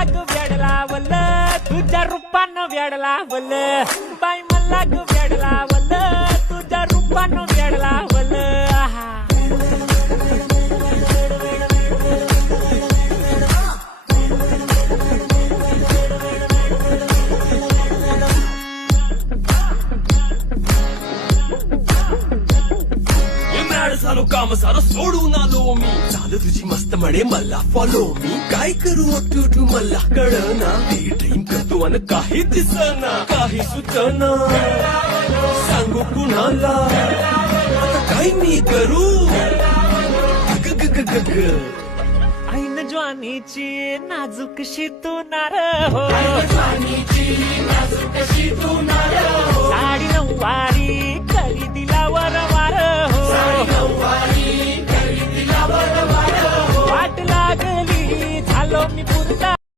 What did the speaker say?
मला ग वेड लावलं तुझ्या रूपानं वेड लावलं बाई मला ग वेड लावलं तुझ्या रूपानं वेड लावलं आहा. झालो काम सारं सोडून आलो मी झालं तुझी मस्त म्हणे मला फॉलो मी काय करू टू मला कळना ते ड्रीम करतो आणि काही दिसना काही सुचना सांगू कुणाला आता काय मी करू ऐन ज्वानीची नाजूकशी तू नार हो साडी नऊवारी